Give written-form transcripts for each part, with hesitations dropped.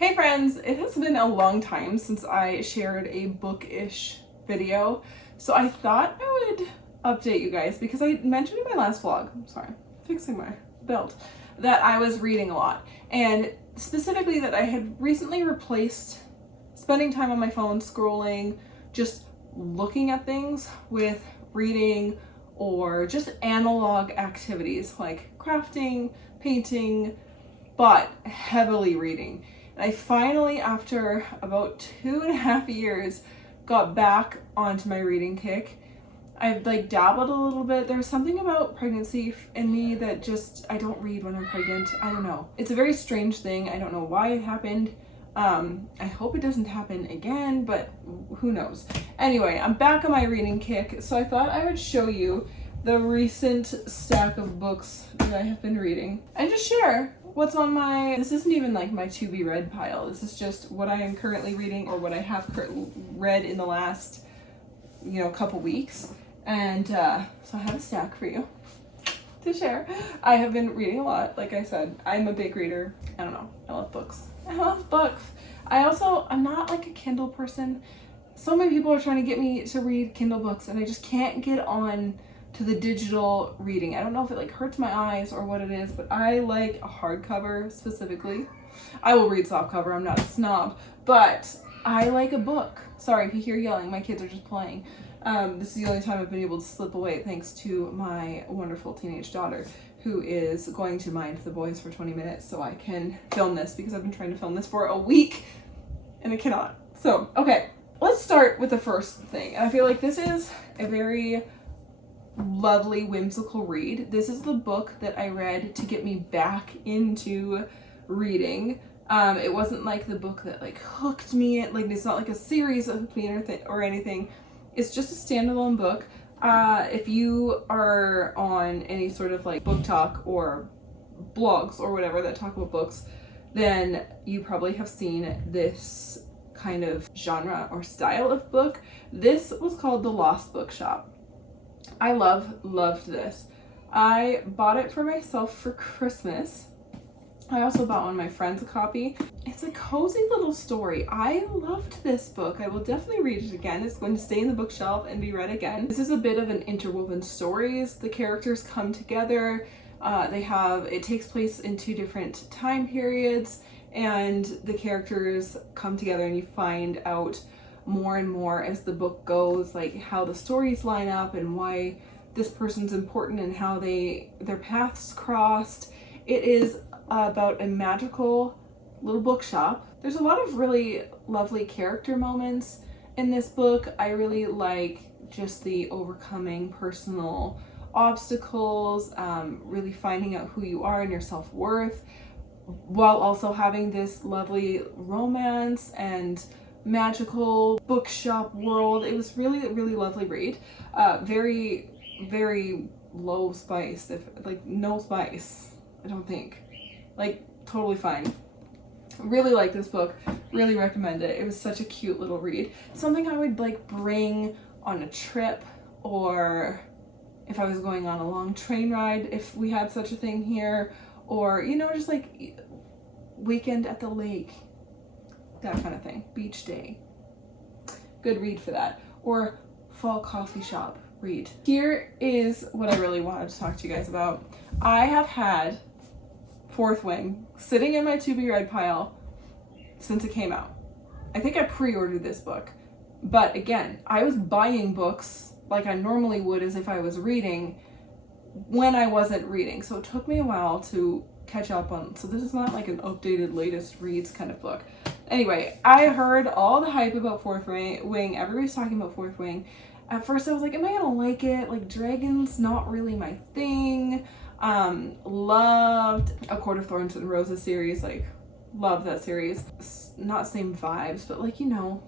Hey friends, it has been a long time since I shared a bookish video, so I thought I would update you guys because I mentioned in my last vlog, fixing my belt, that I was reading a lot, and specifically that I had recently replaced spending time on my phone scrolling, just looking at things, with reading or just analog activities like crafting, painting, but heavily reading. I finally, after about 2.5 years, got back onto my reading kick. I've dabbled a little bit. There's something about pregnancy in me that just, I don't read when I'm pregnant. I don't know. It's a very strange thing. I don't know why it happened. I hope it doesn't happen again, but who knows. Anyway, I'm back on my reading kick, so I thought I would show you the recent stack of books that I have been reading and just share what's on my, this isn't even like my to be read pile. This is just what I am currently reading or what I have read in the last, couple weeks. And so I have a stack for you to share. I have been reading a lot. Like I said, I'm a big reader. I don't know. I love books. I love books. I'm not like a Kindle person. So many people are trying to get me to read Kindle books and I just can't get on to the digital reading. I don't know if it hurts my eyes or what it is, but I like a hardcover specifically. I will read softcover, I'm not a snob, but I like a book. Sorry if you hear yelling, my kids are just playing. This is the only time I've been able to slip away thanks to my wonderful teenage daughter, who is going to mind the boys for 20 minutes so I can film this, because I've been trying to film this for a week and I cannot. So, okay, let's start with the first thing. I feel like this is a very lovely, whimsical read. This is the book that I read to get me back into reading. It wasn't like the book that hooked me. It's not like a series that hooked me or anything. It's just a standalone book. If you are on any sort of book talk or blogs or whatever that talk about books, then you probably have seen this kind of genre or style of book. This was called the Lost Bookshop. I loved this. I bought it for myself for Christmas. I also bought one of my friends a copy. It's a cozy little story. I loved this book. I will definitely read it again. It's going to stay in the bookshelf and be read again. This is a bit of an interwoven stories. The characters come together. It takes place in 2 different time periods, and the characters come together and you find out more and more as the book goes, how the stories line up and why this person's important and how their paths crossed. It is about a magical little bookshop. There's a lot of really lovely character moments in this book. I really like just the overcoming personal obstacles, really finding out who you are and your self-worth, while also having this lovely romance and magical bookshop world. It was really lovely read. Very low spice, no spice, I don't think. Totally fine. Really like this book, really recommend it. It was such a cute little read. Something I would bring on a trip, or if I was going on a long train ride, if we had such a thing here, or just weekend at the lake, that kind of thing. Beach day. Good read for that. Or fall coffee shop read. Here is what I really wanted to talk to you guys about. I have had Fourth Wing sitting in my to be read pile since it came out. I think I pre-ordered this book, but again, I was buying books like I normally would as if I was reading when I wasn't reading, so it took me a while to catch up on. So this is not an updated latest reads kind of book. Anyway, I heard all the hype about Fourth Wing. Everybody's talking about Fourth Wing. At first I was like, am I gonna like it? Dragons, not really my thing. Loved A Court of Thorns and Roses series. Love that series. Not same vibes, but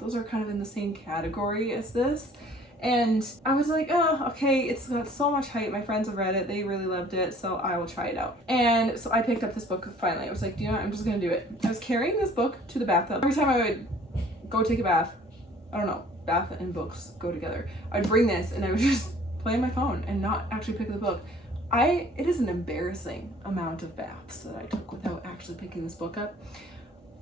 those are kind of in the same category as this. And I was like, oh, okay, it's got so much hype. My friends have read it. They really loved it, so I will try it out. And so I picked up this book finally. I was like, do you know what? I'm just gonna do it. I was carrying this book to the bathtub. Every time I would go take a bath, I don't know, bath and books go together, I'd bring this and I would just play on my phone and not actually pick up the book. It is an embarrassing amount of baths that I took without actually picking this book up.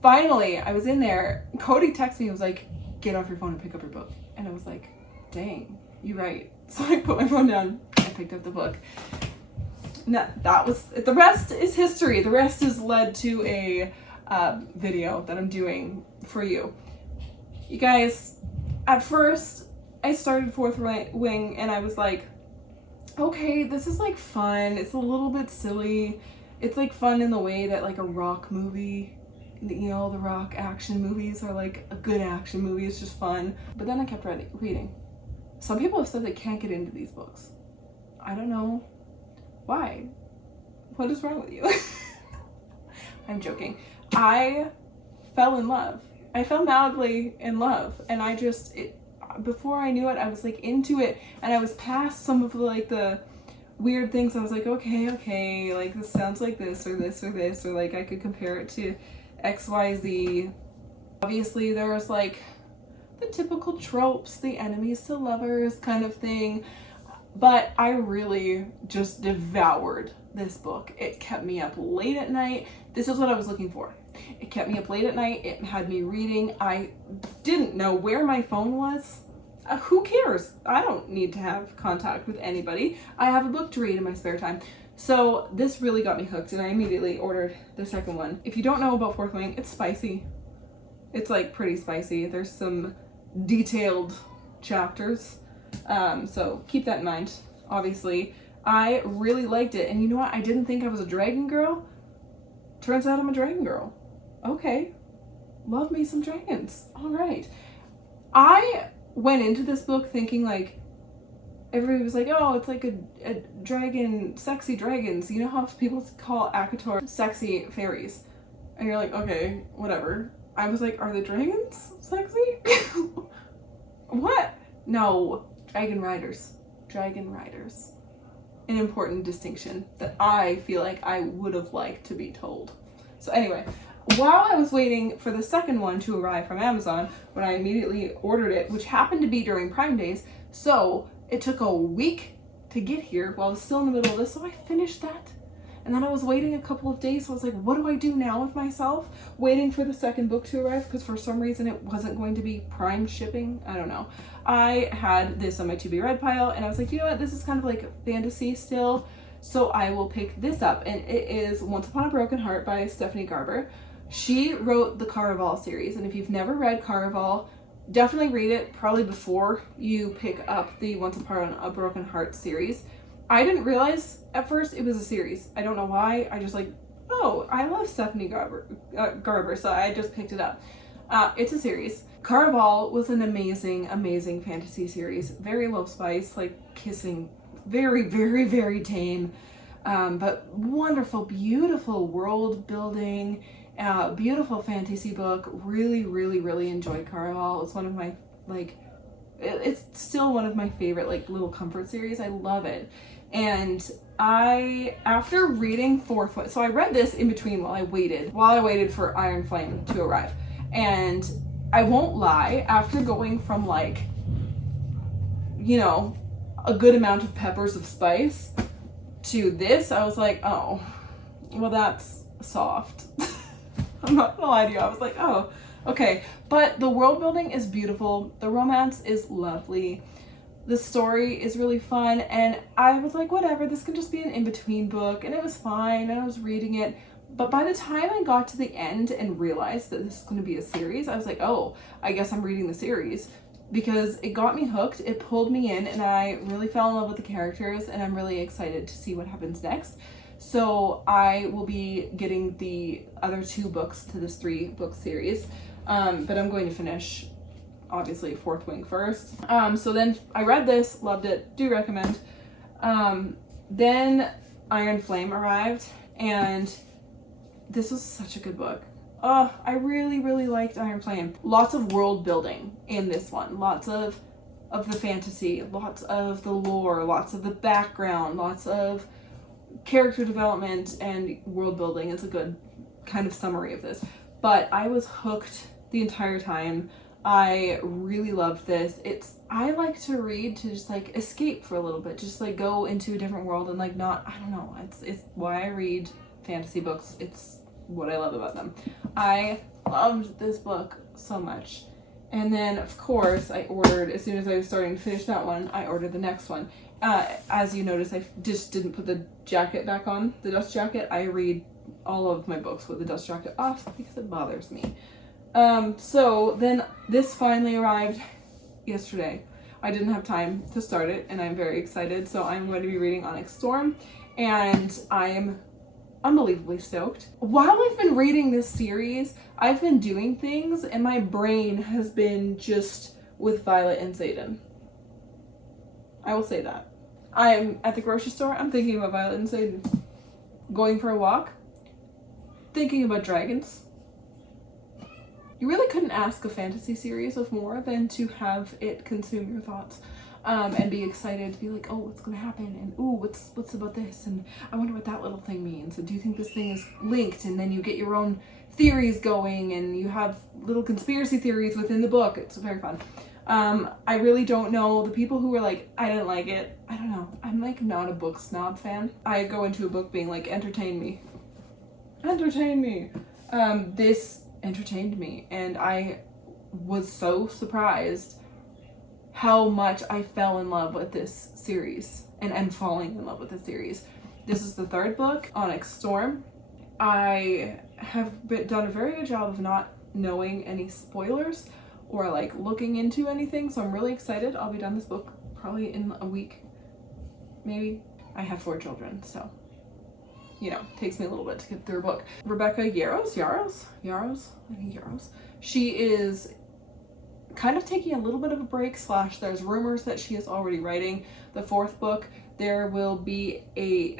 finally, I was in there. Cody texted me and was like, get off your phone and pick up your book. And I was like, dang, you're right. So I put my phone down and picked up the book. No, that was, the rest is history. The rest is led to a video that I'm doing for you. You guys, at first, I started Fourth Wing and I was like, okay, this is like fun. It's a little bit silly. It's like fun in the way that like a rock movie, you know, the rock action movies are like a good action movie. It's just fun. But then I kept reading. Some people have said they can't get into these books. I don't know why. What is wrong with you? I'm joking. I fell in love. I fell madly in love, and I just, before I knew it, I was like into it, and I was past some of like the weird things. I was like, okay, like this sounds like this or this or this, or like I could compare it to XYZ. Obviously there's like the typical tropes, the enemies to lovers kind of thing, but I really just devoured this book. It kept me up late at night. This is what I was looking for. It kept me up late at night. It had me reading. I didn't know where my phone was. Who cares? I don't need to have contact with anybody. I have a book to read in my spare time. So this really got me hooked, and I immediately ordered the second one. If you don't know about Fourth Wing, it's spicy. It's like pretty spicy. There's some detailed chapters. So keep that in mind, obviously. I really liked it. And you know what? I didn't think I was a dragon girl. Turns out I'm a dragon girl. Okay. Love me some dragons. All right. I went into this book thinking like, everybody was like, oh, it's like a dragon, sexy dragons. You know how people call Akator sexy fairies? And you're like, okay, whatever. I was like, are the dragons sexy? What? No. Dragon riders. Dragon riders. An important distinction that I feel like I would have liked to be told. So anyway, while I was waiting for the second one to arrive from Amazon, when I immediately ordered it, which happened to be during Prime Days, so it took a week to get here while I was still in the middle of this, so I finished that. And then I was waiting a couple of days, so I was like, what do I do now with myself? Waiting for the second book to arrive, because for some reason it wasn't going to be Prime shipping. I don't know. I had this on my to-be-read pile, and I was like, you know what? This is kind of like fantasy still, so I will pick this up. And it is Once Upon a Broken Heart by Stephanie Garber. She wrote the Caraval series, and if you've never read Caraval, definitely read it probably before you pick up the Once Upon a Broken Heart series. I didn't realize at first it was a series. I don't know why. I just like, oh, I love Stephanie Garber, so I just picked it up. It's a series. Caraval was an amazing, amazing fantasy series. Very low spice, like kissing, very, very, very tame, but wonderful, beautiful world building, beautiful fantasy book. Really, really, really enjoyed Caraval. It's one of my, like, it's still one of my favorite, like, little comfort series. I love it. And after reading Fourth Wing, so I read this in between while I waited for Iron Flame to arrive. And I won't lie, after going from like, you know, a good amount of peppers of spice to this, I was like, oh, well, that's soft. I'm not gonna lie to you. I was like, oh, okay. But the world building is beautiful. The romance is lovely. The story is really fun, and I was like, whatever, this can just be an in-between book, and it was fine, and I was reading it. But by the time I got to the end and realized that this is going to be a series, I was like, oh, I guess I'm reading the series, because it got me hooked, it pulled me in, and I really fell in love with the characters, and I'm really excited to see what happens next. So I will be getting the other 2 books to this 3-book series, but I'm going to finish obviously Fourth Wing first. So then I read this, loved it, do recommend. Then Iron Flame arrived, and this was such a good book. I really, really liked Iron Flame. Lots of world building in this one. Lots of the fantasy, lots of the lore, lots of the background, lots of character development and world building. Is a good kind of summary of this. But I was hooked the entire time. I really loved this. I like to read to just like escape for a little bit, just like go into a different world and like not, I don't know, it's why I read fantasy books. It's what I love about them. I loved this book so much. And then, of course, I ordered, as soon as I was starting to finish that one, I ordered the next one. As you notice, I just didn't put the jacket back on, the dust jacket. I read all of my books with the dust jacket off because it bothers me. So then this finally arrived yesterday. I didn't have time to start it, and I'm very excited. So I'm going to be reading Onyx Storm, and I am unbelievably stoked. While I've been reading this series, I've been doing things, and my brain has been just with Violet and Xaden. I will say that. I'm at the grocery store, I'm thinking about Violet and Xaden. Going for a walk, thinking about dragons. You really couldn't ask a fantasy series of more than to have it consume your thoughts, and be excited to be like, oh, what's gonna happen, and ooh, what's about this, and I wonder what that little thing means, and do you think this thing is linked, and then you get your own theories going, and you have little conspiracy theories within the book. It's very fun. I really don't know, the people who were like, I didn't like it, I don't know, I'm like not a book snob fan. I go into a book being like, entertain me. This entertained me, and I was so surprised how much I fell in love with this series, and am falling in love with this series. This is the third book, Onyx Storm. I have done a very good job of not knowing any spoilers or like looking into anything, so I'm really excited. I'll be done this book probably in a week, maybe. I have 4 children, so you know, takes me a little bit to get through a book. Rebecca Yarros, she is kind of taking a little bit of a break, / there's rumors that she is already writing the 4th book. There will be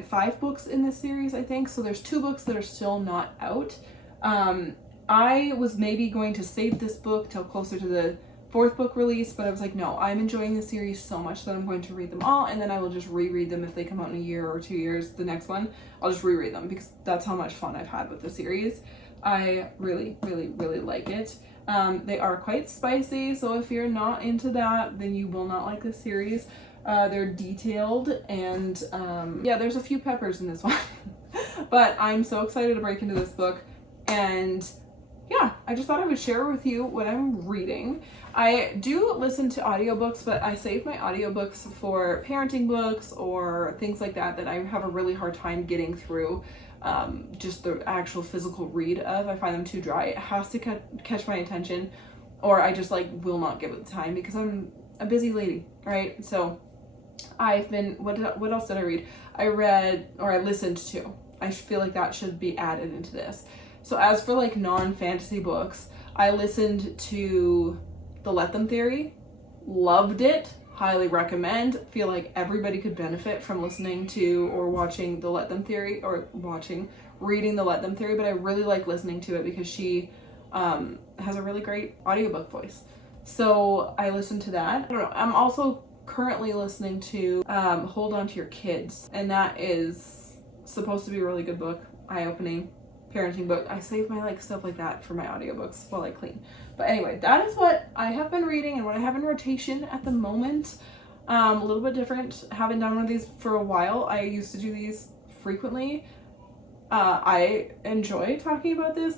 5 books in this series, I think, so there's 2 books that are still not out. I was maybe going to save this book till closer to the 4th book release, but I was like, no, I'm enjoying the series so much that I'm going to read them all, and then I will just reread them if they come out in a year or 2 years. The next one, I'll just reread them because that's how much fun I've had with the series. I really, really, really like it. They are quite spicy, so if you're not into that, then you will not like this series. They're detailed, and yeah, there's a few peppers in this one. But I'm so excited to break into this book, and yeah, I just thought I would share with you what I'm reading. I do listen to audiobooks, but I save my audiobooks for parenting books or things like that I have a really hard time getting through just the actual physical read of. I find them too dry. It has to catch my attention, or I just like will not give it the time because I'm a busy lady, right? So I've been, what else did I read? I read, or I listened to. I feel like that should be added into this. So as for like non-fantasy books, I listened to The Let Them Theory, loved it, highly recommend. Feel like everybody could benefit from listening to or watching The Let Them Theory, or reading The Let Them Theory, but I really like listening to it because she has a really great audiobook voice. So I listened to that. I don't know, I'm also currently listening to Hold On To Your Kids, and that is supposed to be a really good book, eye-opening parenting book. I save my like stuff like that for my audiobooks while I clean. But anyway, that is what I have been reading and what I have in rotation at the moment. A little bit different. Haven't done one of these for a while. I used to do these frequently. I enjoy talking about this.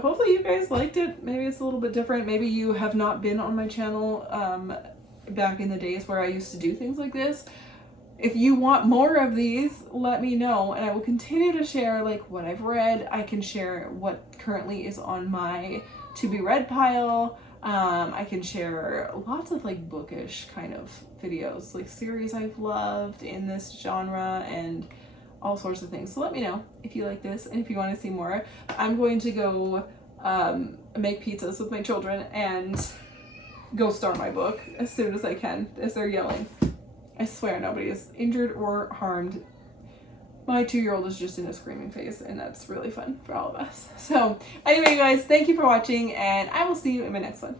Hopefully you guys liked it. Maybe it's a little bit different. Maybe you have not been on my channel back in the days where I used to do things like this. If you want more of these, let me know, and I will continue to share like what I've read. I can share what currently is on my to be read pile. I can share lots of like bookish kind of videos, like series I've loved in this genre and all sorts of things. So let me know if you like this and if you want to see more. I'm going to go make pizzas with my children and go start my book as soon as I can, as they're yelling. I swear nobody is injured or harmed. My 2-year-old is just in a screaming phase, and that's really fun for all of us. So anyway, you guys, thank you for watching, and I will see you in my next one.